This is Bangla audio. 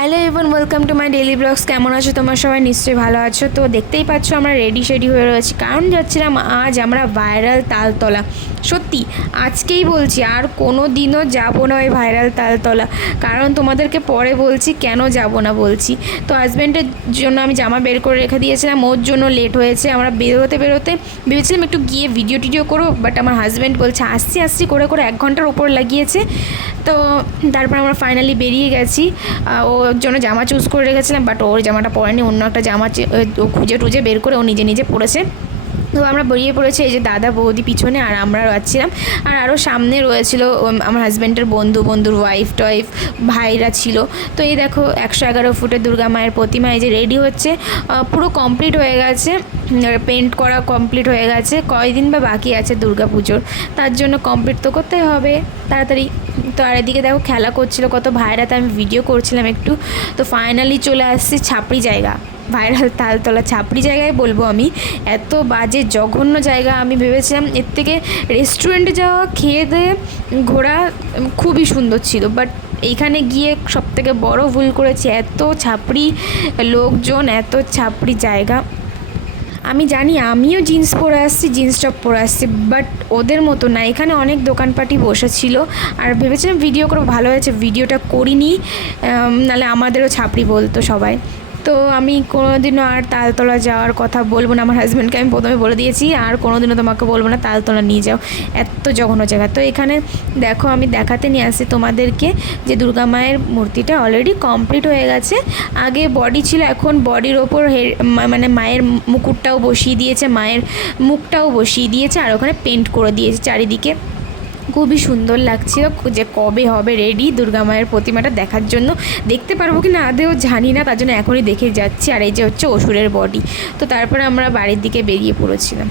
Hello everyone, welcome to my daily blogs. কেমন আছো তোমরা সবাই? নিশ্চয়ই ভালো আছো। তো দেখতেই পাচ্ছ আমরা রেডি হয়ে রয়েছি, কারণ যাচ্ছিলাম আজ আমরা ভাইরাল তালতলা। সত্যি আজকেই বলছি, আর কোনো দিনও যাবো না ওই ভাইরাল তালতলা, কারণ তোমাদেরকে পরে বলছি কেন যাব না বলছি। তো হাজব্যান্ডের জন্য আমি জামা বের করে রেখে দিয়েছিলাম, ওর জন্য লেট হয়েছে। আমরা বেরোতে ভেবেছিলাম একটু গিয়ে ভিডিও করো, বাট আমার হাজব্যান্ড বলছে আসছি করে 1 ঘন্টার ওপর লাগিয়েছে। তো তারপর আমরা ফাইনালি বেরিয়ে গেছি। ওর জন্য জামা চুজ করে রেখেছিলাম, বাট ওর জামাটা পরেনি, অন্য একটা জামা ও খুঁজে টুজে বের করে ও নিজে পরেছে। তো আমরা বেরিয়ে পড়েছি, এই যে দাদা বৌদি পিছনে আর আমরা যাচ্ছিলাম। আর আরও সামনে রয়েছিল আমার হাজব্যান্ডের বন্ধুর ওয়াইফ ভাইরা ছিল। তো এই দেখো 111 ফুটের দুর্গা মায়ের প্রতিমা এই যে রেডি হচ্ছে, পুরো কমপ্লিট হয়ে গেছে, পেন্ট করা কমপ্লিট হয়ে গেছে। কয়দিন বা বাকি আছে দুর্গা পুজোর, তার জন্য কমপ্লিট তো করতে হবে তাড়াতাড়ি। তো আর এদিকে দেখো খেলা করছিল কত ভাইরা, তো আমি ভিডিও করছিলাম একটু। তো ফাইনালি চলে আসছি ছাপড়ি জায়গা, ভাইরাল তালতলা ছাপড়ি জায়গায় বলবো আমি। এত বাজে জঘন্য জায়গা, আমি ভেবেছিলাম এর থেকে রেস্টুরেন্টে যাওয়া খেয়ে দিয়ে ঘোরা খুবই সুন্দর ছিল, বাট এইখানে গিয়ে সবথেকে বড় ভুল করেছি। এত ছাপড়ি লোকজন, এত ছাপড়ি জায়গা। আমি জানি আমিও জিন্স পরে আসছি, জিন্স টপ পরে আসছি, বাট ওদের মতো না। এখানে অনেক দোকানপাটি বসেছিল, আর ভেবেছিলাম ভিডিও করে, ভালো হয়েছে ভিডিওটা করিনি, নাহলে আমাদেরও ছাপড়ি বলতো সবাই। তো আমি কোনোদিনও আর তালতলা যাওয়ার কথা বলবো না। আমার হাজব্যান্ডকে আমি প্রথমে বলে দিয়েছি আর কোনোদিনও তোমাকে বলবো না তালতলা নিয়ে যাও, এত জঘন্য জায়গা। তো এখানে দেখো আমি দেখাতে নিয়ে আসছি তোমাদেরকে যে দুর্গা মায়ের মূর্তিটা অলরেডি কমপ্লিট হয়ে গেছে। আগে বডি ছিল, এখন বডির ওপর মানে মায়ের মুকুটটাও বসিয়ে দিয়েছে, মায়ের মুখটাও বসিয়ে দিয়েছে, আর ওখানে পেন্ট করে দিয়েছে চারিদিকে। খুবই সুন্দর লাগছিল, যে কবে হবে রেডি দুর্গা মায়ের প্রতিমাটা দেখার জন্য। দেখতে পারবো কি না আদেও জানি না, তার জন্য এখনই দেখে যাচ্ছি। আর এই যে হচ্ছে অসুরের বডি। তো তারপরে আমরা বাড়ির দিকে বেরিয়ে পড়েছিলাম।